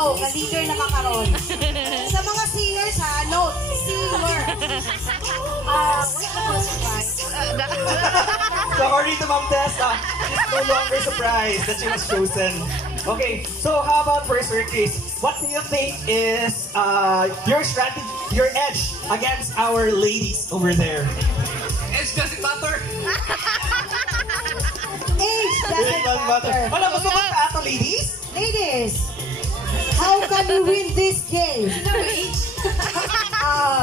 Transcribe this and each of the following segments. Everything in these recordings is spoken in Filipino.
Oh, ka-leader na kakaroon. Sa mga singers ha, note, singer. What's the first prize? So according to Ma'am Tessa, she's no longer surprised that she was chosen. Okay, so how about first Chris? What do you think is your strategy, your edge against our ladies over there? Edge doesn't matter. Age doesn't matter. Wala mo sa ato, ladies? Ladies, how can we win this game? No age.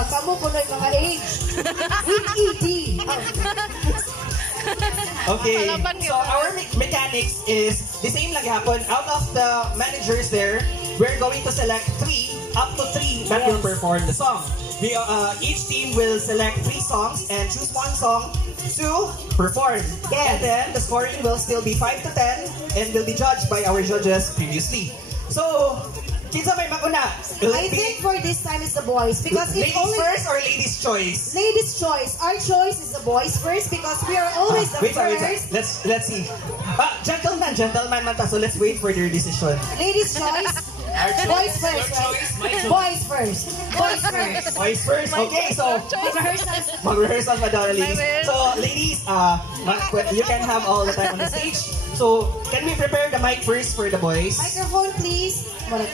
Kamu punoy mga age. With ED. Okay, so our mechanics is the same lang hapon. Out of the managers there, we're going to select up to three that will perform the song. We, each team will select 3 songs and choose 1 song to perform. And then the scoring will still be 5 to 10 and will be judged by our judges previously. So, kinsa may maguna? I think for this time it's the boys because it's ladies only first or ladies choice? ladies choice. Our choice is the boys first because we are always the first. Let's see. Gentleman man ta. So let's wait for their decision. Ladies choice. Boys first, right? Boys first. Boys first. Boys first. Okay, so mag-rehearsal pa daw, ladies. So ladies, you can have all the time on the stage. So can we prepare the mic first for the boys? Microphone, please. Are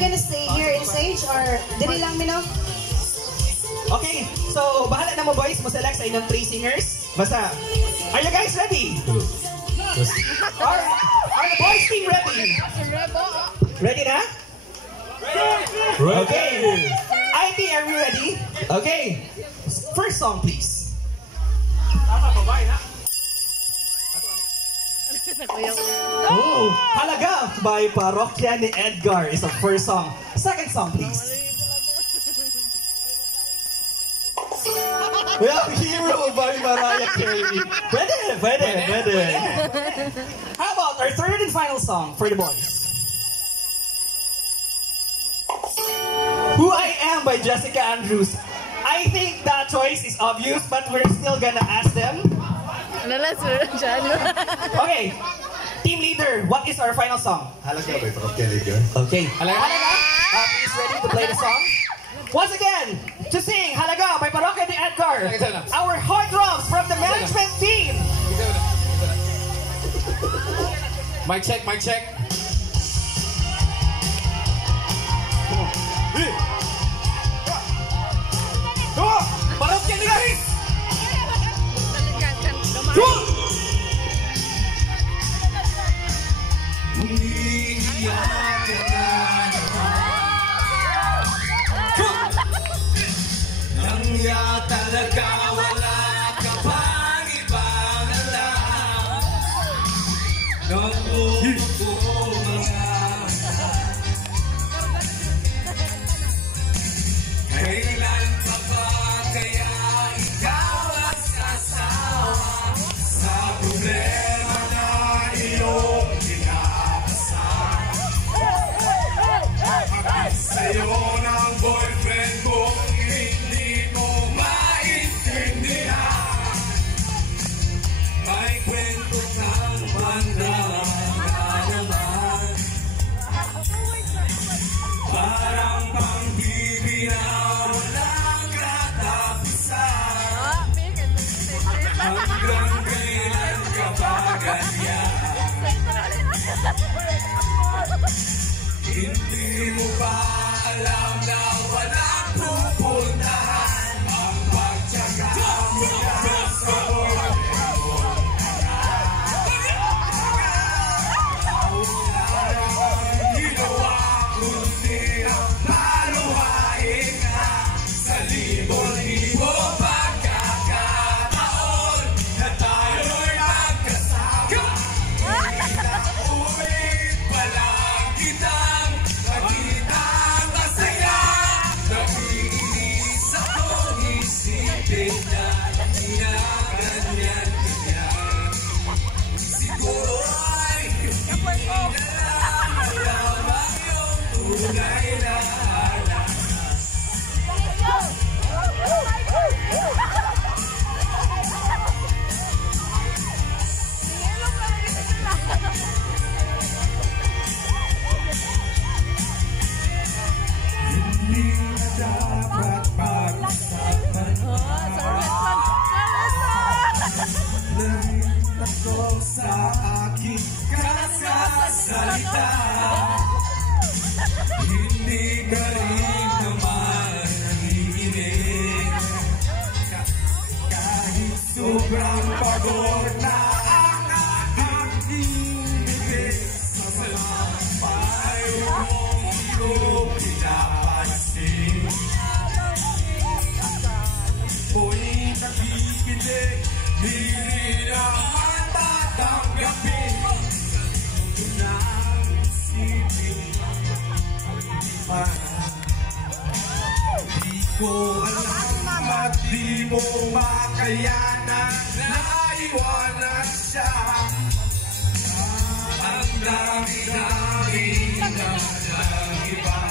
gonna stay here in stage or dili lang minaw? Okay, so bahala na mo boys, mo select sa inyong 3 singers. Basta, are you guys ready? Are the boys team ready? Ready na? Okay. IT, are you ready? Okay. First song, please. Oh, Halaga by Parokya ni Edgar is the first song. Second song, please. We have Hero by Mariah Carey. Pwede. How about our third and final song for the boys? Who I Am by Jessica Andrews. I think that choice is obvious, but we're still gonna ask them. Okay, team leader, what is our final song? Halaga by Parokya ni Edgar. Okay, Halaga. Please ready to play the song? Once again, to sing Halaga by Parokya ni Edgar. Our hard drums from the management team. Mic check. Parokya ni Chris. Talaga wala ka pang ibang alam. Nagpuputo mga kailan pa ba kaya ikaw ang sasawa sa problema na iyong kinakasan? Sa'yo ng boyfriend ko hindi mo ba alam na walang pupuntahan ang pagtyaga mo sa boyfriend mo? Ang ginawa kundi ang paluhain ka sa libo-libo pagkakataon na tayo'y magkasama. Ulit pa lang kitang nakita masaya. salita. Hindi ka rin naman nanginginig. Kahit sobrang pagod na ang aking bibig, sa payo mong di ko pinapansin. Ako'y nakikinig, hindi naman tatanggapin. Ito na ang isipin. Di ko alam at di mo makayanan na iwanan siya. Ang dami-dami na nag-iba.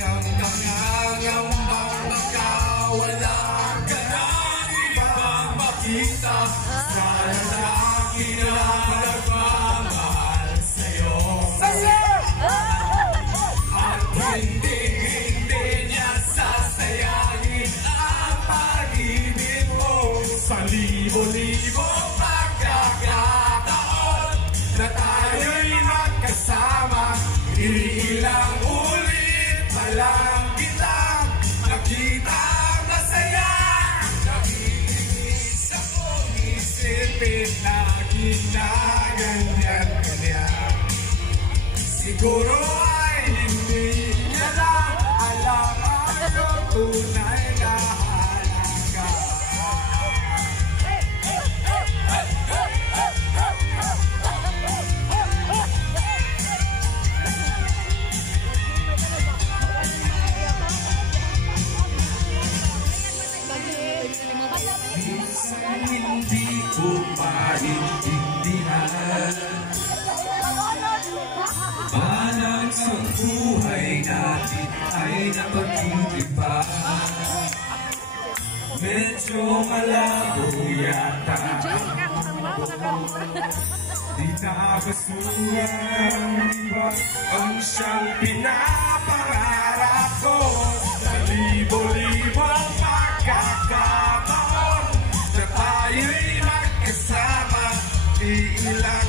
Kang-kangangambang makawala ka ng ibang makita sa lalaki na nagmamahal sa'yo. At hindi niya sasayangin ang pag-ibig mo sa libo-libo pagkakataon na tayo'y magkasama. Ilang ulit pa lang kitang nakita ang masaya. Nakikinis akong isipin na ginaganyan-ganyan. Siguro ay hindi niya lang alam ang tunay na halaga. Minsan hindi ko maintindihan parang sa buhay natin ay napag-iba. Medyo malabo yata, di nakasura ng iba ang siyang pinapangarap ko. Sa libo-libong pagkakataon na tayo'y magkasama, iilan